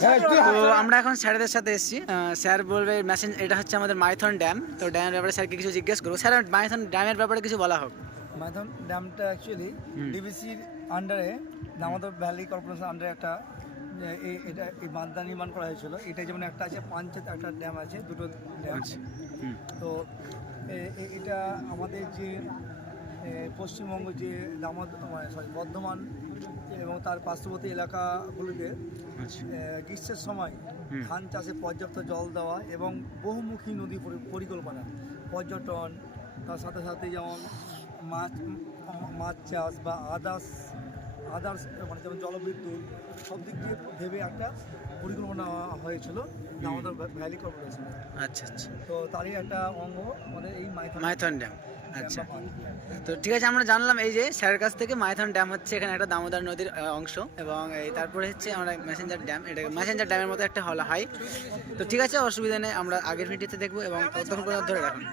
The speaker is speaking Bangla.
তো আমরা এখন স্যারদের সাথে এসেছি। স্যার বলবে মেসেঞ্জ এটা হচ্ছে আমাদের মাইথন ড্যাম। তো ড্যামের ব্যাপারে স্যারকে কিছু জিজ্ঞেস করব। স্যার মাইথন ড্যামের ব্যাপারে কিছু বলা হোক। মাইথন ড্যামটা অ্যাকচুয়ালি ডিবিসির আন্ডারে দামোদর ভ্যালি কর্পোরেশন আন্ডারে একটা এ, এ- এটা এই বাঁধটা নির্মাণ করা হয়েছিল। এটা যেমন একটা আছে পাঞ্চায়েত একটা ড্যাম আছে দুটো ড্যাম। আচ্ছা। তো এটা আমাদের যে পশ্চিমবঙ্গ যে দামোদর মানে সরি বর্ধমান এবং তার পার্শ্ববর্তী এলাকাগুলিতে আচ্ছা। গ্রীষ্মের সময় ধান চাষে পর্যাপ্ত জল দেওয়া এবং বহুমুখী নদী পরি- পরিকল্পনা পর্যটন তার সাথে সাথে যেমন মাছ মাছ চাষ বা আদার্স আদার্স মানে যেমন জলবিদ্যুৎ সব দিক দিয়ে ভেবে একটা পরিকল্পনা হয়েছিল আমাদের ভ্যালি কর্পোরেশনে আচ্ছা আচ্ছা। তো তারই একটা অঙ্গ আমাদের এই মাইথন মাইথন ড্যাম। আচ্ছা। তো ঠিক আছে, আমরা জানলাম এই যে স্যারের কাছ থেকে মাইথন ড্যাম হচ্ছে এখানে একটা দামোদর নদীর অংশ। এবং এই তারপরে হচ্ছে আমরা ম্যাসেঞ্জার ড্যাম, এটা ম্যাসেঞ্জার ড্যামের মতো একটা হল হাই। তো ঠিক আছে, অসুবিধা নেই, আমরা আগের ভিডিওতে দেখব এবং ততক্ষণ পর্যন্ত ধরে রাখুন।